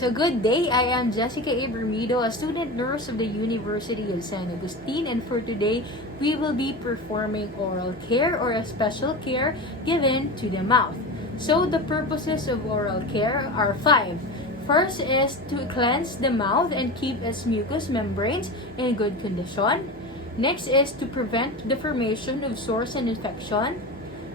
So good day, I am Jessica A. Bermido, a student nurse of the University of San Agustin, and for today, we will be performing oral care or a special care given to the mouth. So the purposes of oral care are 5. First is to cleanse the mouth and keep its mucous membranes in good condition. Next is to prevent the formation of sores and infection,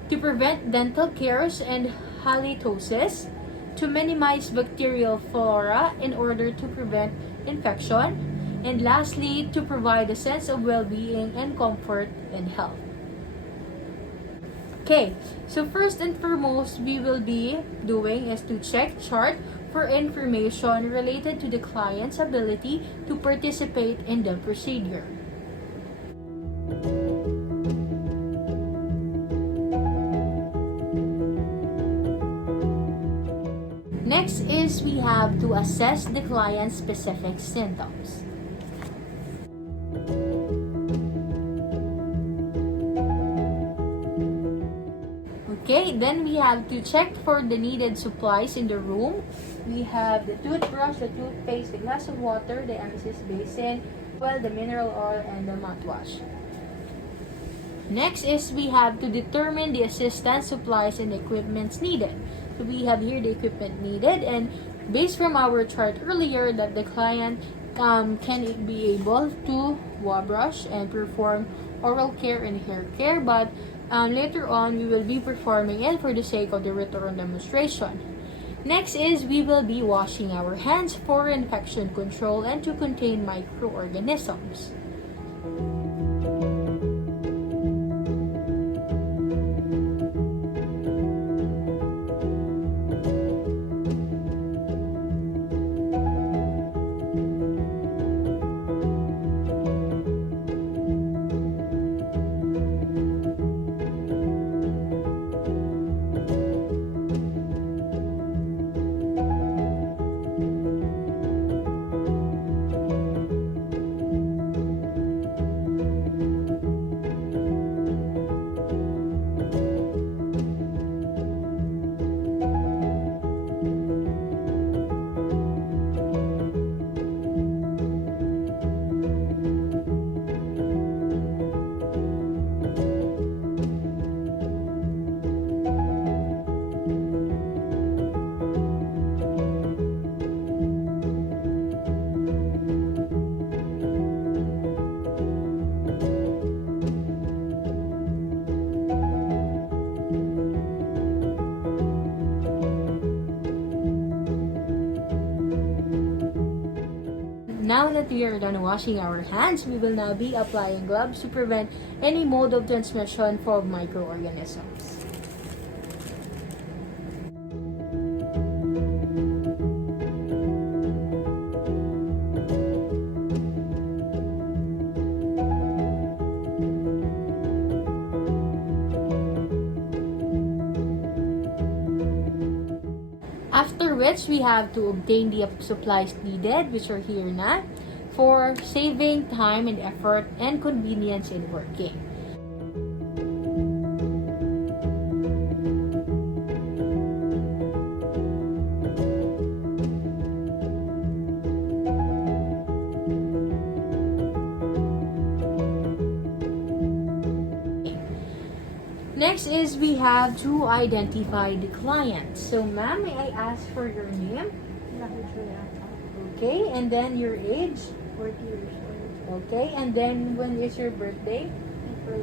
to prevent dental caries and halitosis, to minimize bacterial flora in order to prevent infection, and lastly, to provide a sense of well-being and comfort and health. Okay, so first and foremost we will be doing is to check chart for information related to the client's ability to participate in the procedure. Next is we have to assess the client's specific symptoms. Okay, then we have to check for the needed supplies in the room. We have the toothbrush, the toothpaste, the glass of water, the BSN, the mineral oil, and the mouthwash. Next is we have to determine the assistance, supplies, and equipments needed. So we have here the equipment needed, and based from our chart earlier that the client can be able to brush and perform oral care and hair care, but later on we will be performing it for the sake of the return demonstration. Next is we will be washing our hands for infection control and to contain microorganisms. Now that we are done washing our hands, we will now be applying gloves to prevent any mode of transmission for microorganisms. After which, we have to obtain the supplies needed, which are here na, for saving time and effort and convenience in working. Next is we have to identify the client. So ma'am, may I ask for your name? Okay, and then your age? 40 years old. Okay, and then when is your birthday? April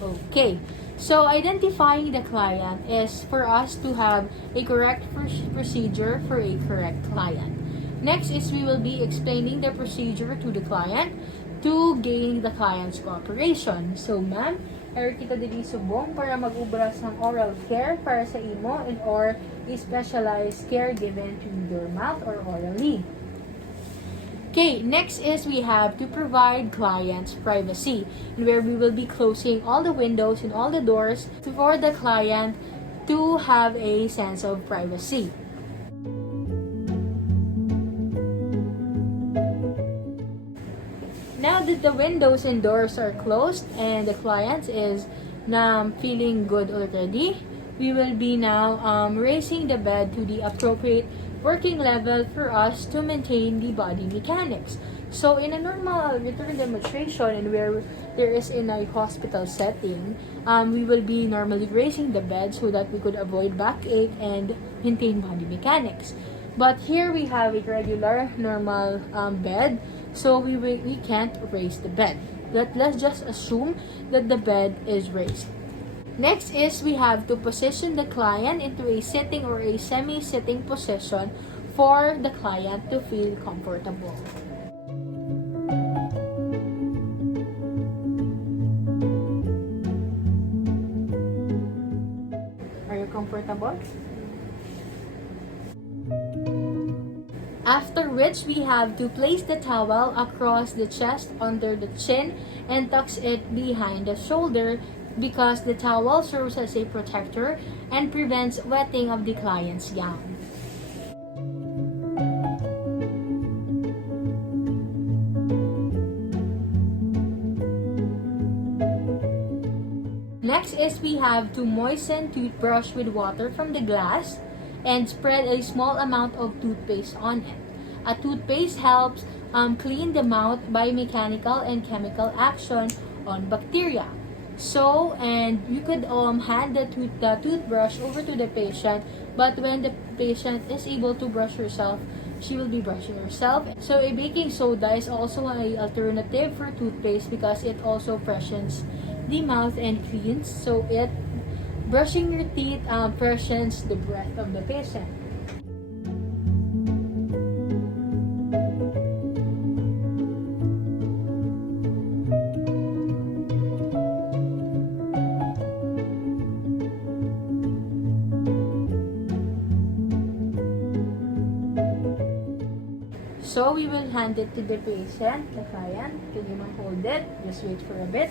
1. Okay, so identifying the client is for us to have a correct procedure for a correct client. Next is we will be explaining the procedure to the client to gain the client's cooperation. So ma'am, ay kita dili subong para mag-ubras ng oral care para sa imo and or a specialized care given to your mouth or orally. Okay, next is we have to provide clients privacy, where we will be closing all the windows and all the doors for the client to have a sense of privacy. Now that the windows and doors are closed and the client is feeling good already, we will be now raising the bed to the appropriate working level for us to maintain the body mechanics. So in a normal return demonstration and where there is in a hospital setting, we will be normally raising the bed so that we could avoid backache and maintain body mechanics. But here we have a regular normal bed, so we can't raise the bed. Let's just assume that the bed is raised. Next is we have to position the client into a sitting or a semi-sitting position for the client to feel comfortable. Are you comfortable? After which, we have to place the towel across the chest under the chin and tucks it behind the shoulder because the towel serves as a protector and prevents wetting of the client's gown. Next is we have to moisten toothbrush with water from the glass and spread a small amount of toothpaste on it. A toothpaste helps clean the mouth by mechanical and chemical action on bacteria. So, and you could hand the toothbrush over to the patient, but when the patient is able to brush herself, she will be brushing herself. So, a baking soda is also an alternative for toothpaste because it also freshens the mouth and cleans. So, brushing your teeth freshens the breath of the patient. So, we will hand it to the patient, the client. Can you hold it? Just wait for a bit.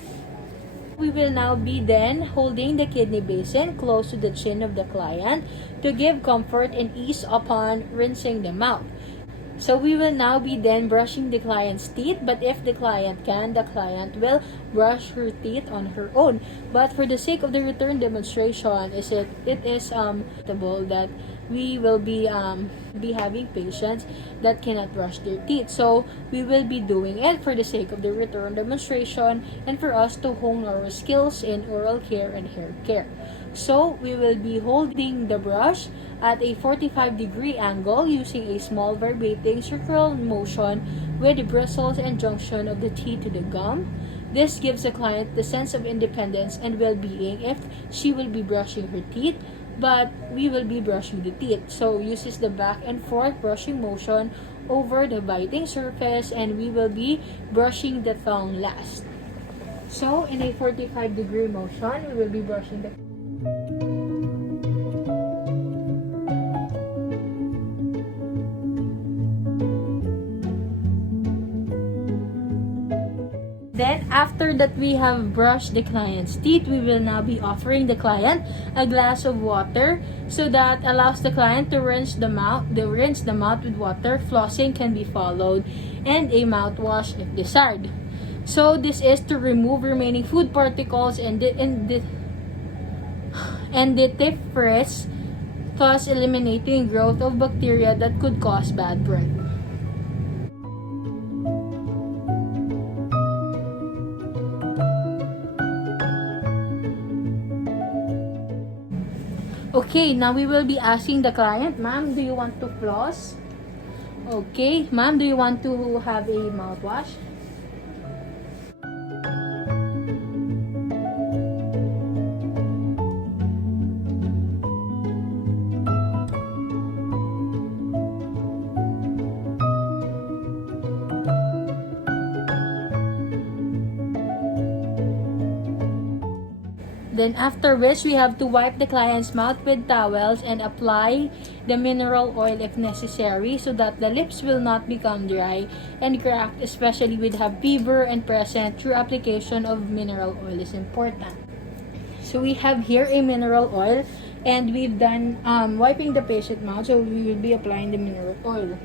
We will now be then holding the kidney basin close to the chin of the client to give comfort and ease upon rinsing the mouth. So we will now be then brushing the client's teeth, but if the client can, the client will brush her teeth on her own. But for the sake of the return demonstration, it is that we will be having patients that cannot brush their teeth. So we will be doing it for the sake of the return demonstration and for us to hone our skills in oral care and hair care. So we will be holding the brush at a 45-degree angle using a small vibrating circular motion with the bristles and junction of the teeth to the gum. This gives the client the sense of independence and well-being if she will be brushing her teeth, but we will be brushing the teeth. So uses the back and forth brushing motion over the biting surface, and we will be brushing the tongue last. So in a 45-degree motion, we will be brushing the Then, after that we have brushed the client's teeth, we will now be offering the client a glass of water so that allows the client to rinse the mouth with water. Flossing can be followed and a mouthwash if desired. So this is to remove remaining food particles and dentifrice, thus eliminating growth of bacteria that could cause bad breath. Okay, now we will be asking the client, ma'am, do you want to floss? Okay, ma'am, do you want to have a mouthwash? Then after which, we have to wipe the client's mouth with towels and apply the mineral oil if necessary so that the lips will not become dry and cracked, especially with have fever and present. Through application of mineral oil is important. So we have here a mineral oil and we've done wiping the patient mouth, so we will be applying the mineral oil.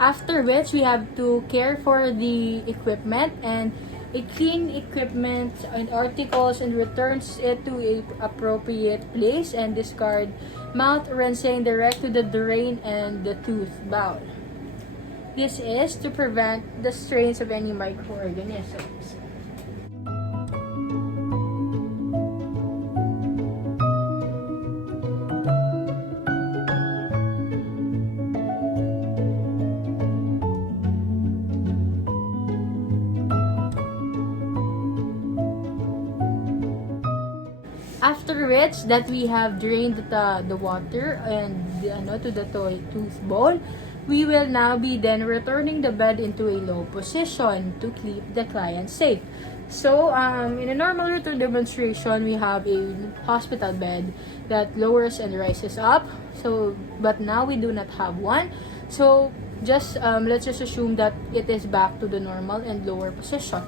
After which, we have to care for the equipment and clean equipment and articles and returns it to a appropriate place and discard mouth rinsing direct to the drain and the tooth bowl. This is to prevent the strains of any microorganisms. After which, that we have drained the water and to the tooth bowl, we will now be then returning the bed into a low position to keep the client safe. So, in a normal return demonstration, we have a hospital bed that lowers and rises up. So, but now we do not have one. So, just let's just assume that it is back to the normal and lower position.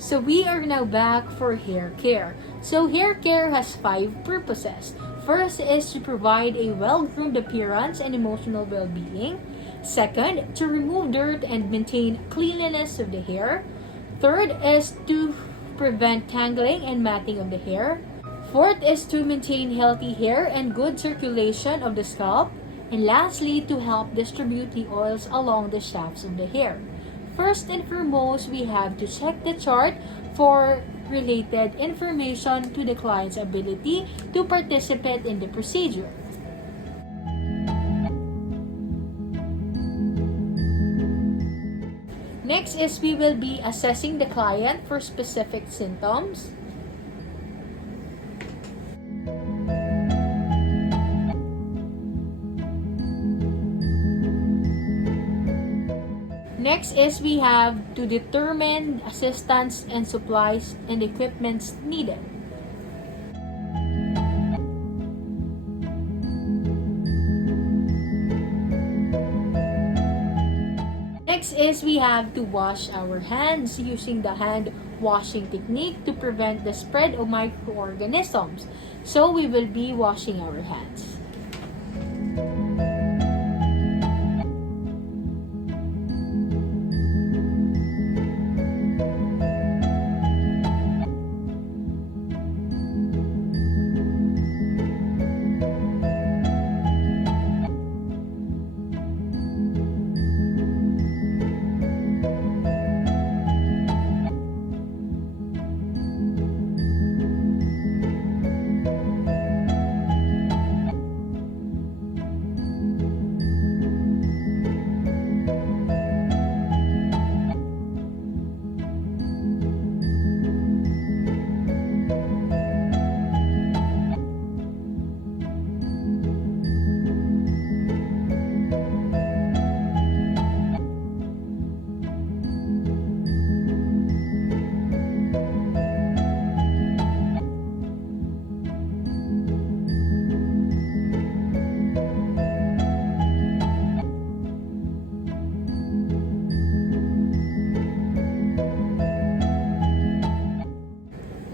So we are now back for hair care. So hair care has 5 purposes. First is to provide a well-groomed appearance and emotional well-being. Second, to remove dirt and maintain cleanliness of the hair. Third is to prevent tangling and matting of the hair. Fourth is to maintain healthy hair and good circulation of the scalp. And lastly, to help distribute the oils along the shafts of the hair. First and foremost, we have to check the chart for related information to the client's ability to participate in the procedure. Next is we will be assessing the client for specific symptoms. Next is we have to determine assistance and supplies and equipments needed. Next is we have to wash our hands using the hand washing technique to prevent the spread of microorganisms. So we will be washing our hands.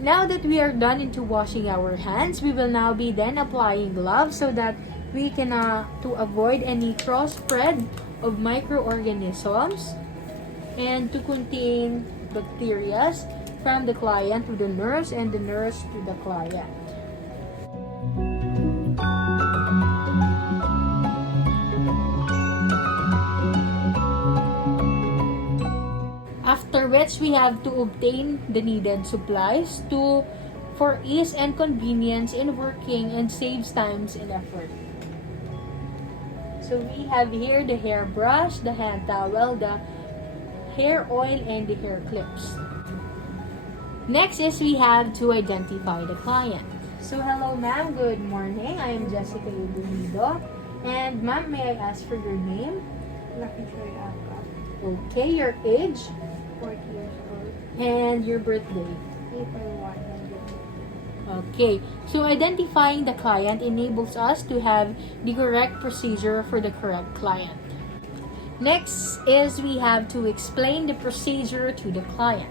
Now that we are done into washing our hands, we will now be then applying gloves so that we can to avoid any cross spread of microorganisms and to contain bacteria from the client to the nurse and the nurse to the client. After which we have to obtain the needed supplies for ease and convenience in working and saves times and effort. So we have here the hair brush, the hand towel, the hair oil, and the hair clips. Next is we have to identify the client. So hello ma'am, good morning. I am Jessica Bermido. And ma'am, may I ask for your name? Lucky Joy Aka. Okay, your age 40 years old. and your birthday. April 1. Okay, so identifying the client enables us to have the correct procedure for the correct client. Next is we have to explain the procedure to the client.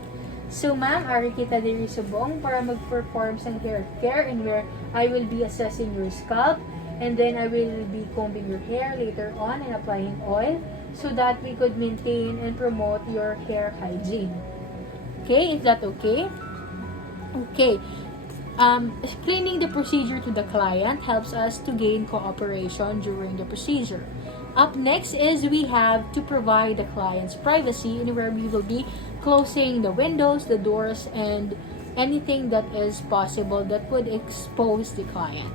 So ma'am, ari kita diri subong para mag-perform sa hair care and where I will be assessing your scalp and then I will be combing your hair later on and applying oil so that we could maintain and promote your hair hygiene. Okay, is that okay? Okay. Explaining the procedure to the client helps us to gain cooperation during the procedure. Up next is we have to provide the client's privacy in where we will be closing the windows, the doors, and anything that is possible that would expose the client.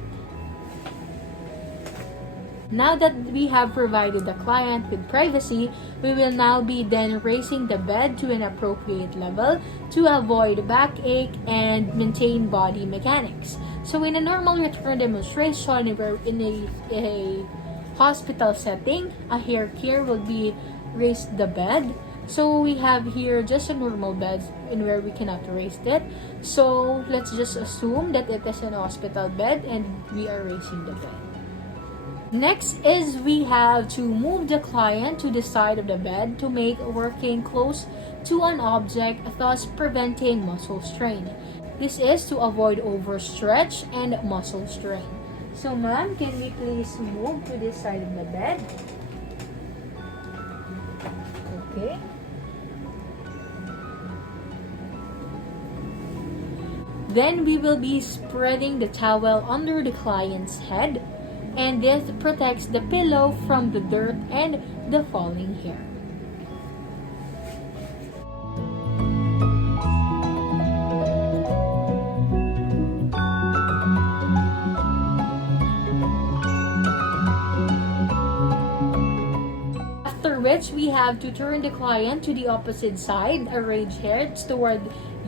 Now that we have provided the client with privacy, we will now be then raising the bed to an appropriate level to avoid backache and maintain body mechanics. So in a normal return demonstration, in a hospital setting, a hair care will be raise the bed. So we have here just a normal bed in where we cannot raise it. So let's just assume that it is an hospital bed and we are raising the bed. Next is we have to move the client to the side of the bed to make working close to an object, thus preventing muscle strain. This is to avoid overstretch and muscle strain. So ma'am, can we please move to this side of the bed? Okay. Then we will be spreading the towel under the client's head, and this protects the pillow from the dirt and the falling hair. After which, we have to turn the client to the opposite side, arrange hairs toward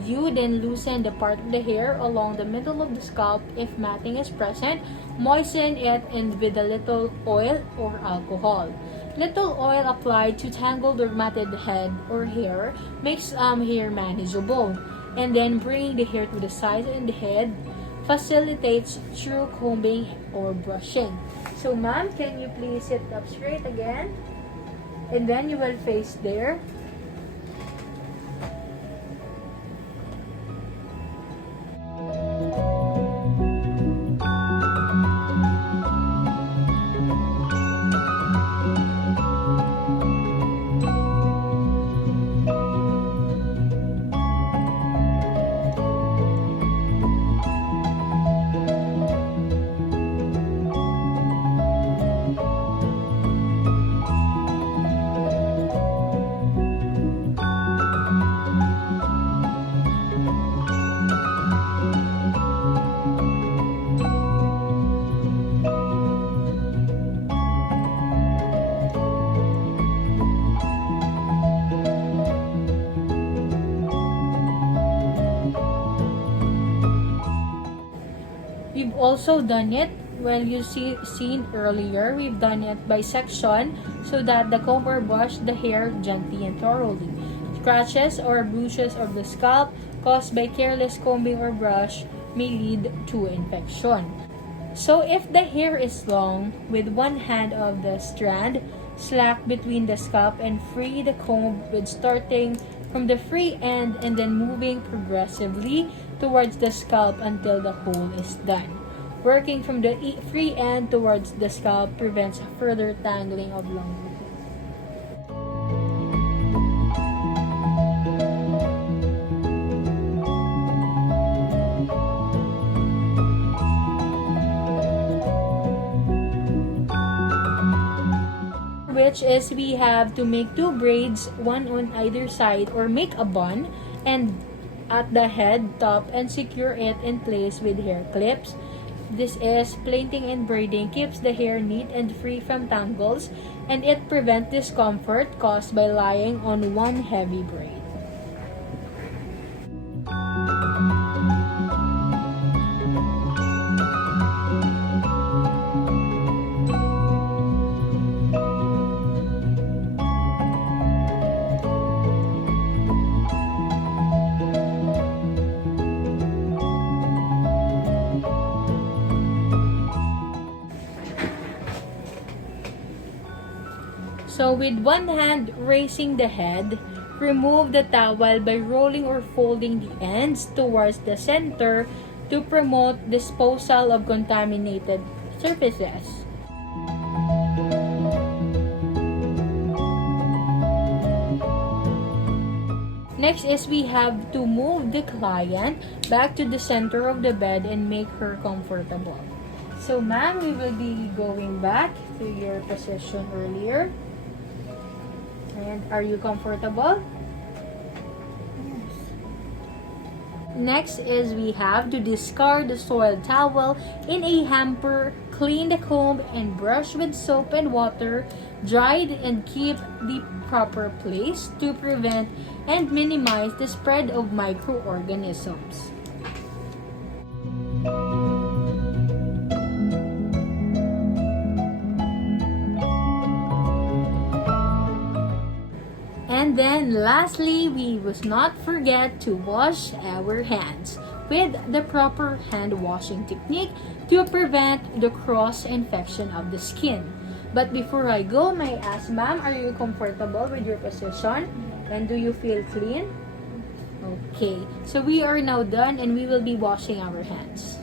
you, then loosen the part of the hair along the middle of the scalp. If matting is present, moisten it and with a little oil or alcohol. Little oil applied to tangled or matted head or hair makes hair manageable, and then bringing the hair to the sides and the head facilitates through combing or brushing. So ma'am, can you please sit up straight again? And then you will face there. We've also done it when you seen earlier. We've done it by section so that the comb or brush the hair gently and thoroughly. Scratches or bruises of the scalp caused by careless combing or brush may lead to infection. So if the hair is long, with one hand of the strand slack between the scalp and free the comb with starting from the free end and then moving progressively towards the scalp until the whole is done. Working from the free end towards the scalp prevents further tangling of long ridges. Which is we have to make 2 braids, one on either side, or make a bun and at the head top and secure it in place with hair clips. This is plaiting and braiding keeps the hair neat and free from tangles, and it prevents discomfort caused by lying on one heavy braid. So with one hand raising the head, remove the towel by rolling or folding the ends towards the center to promote disposal of contaminated surfaces. Next is we have to move the client back to the center of the bed and make her comfortable. So ma'am, we will be going back to your position earlier. And are you comfortable? Yes. Next is we have to discard the soiled towel in a hamper, clean the comb and brush with soap and water, dry and keep the proper place to prevent and minimize the spread of microorganisms. And then lastly, we must not forget to wash our hands with the proper hand washing technique to prevent the cross infection of the skin. But before I go, may I ask, ma'am, are you comfortable with your position? And do you feel clean? Okay, so we are now done and we will be washing our hands.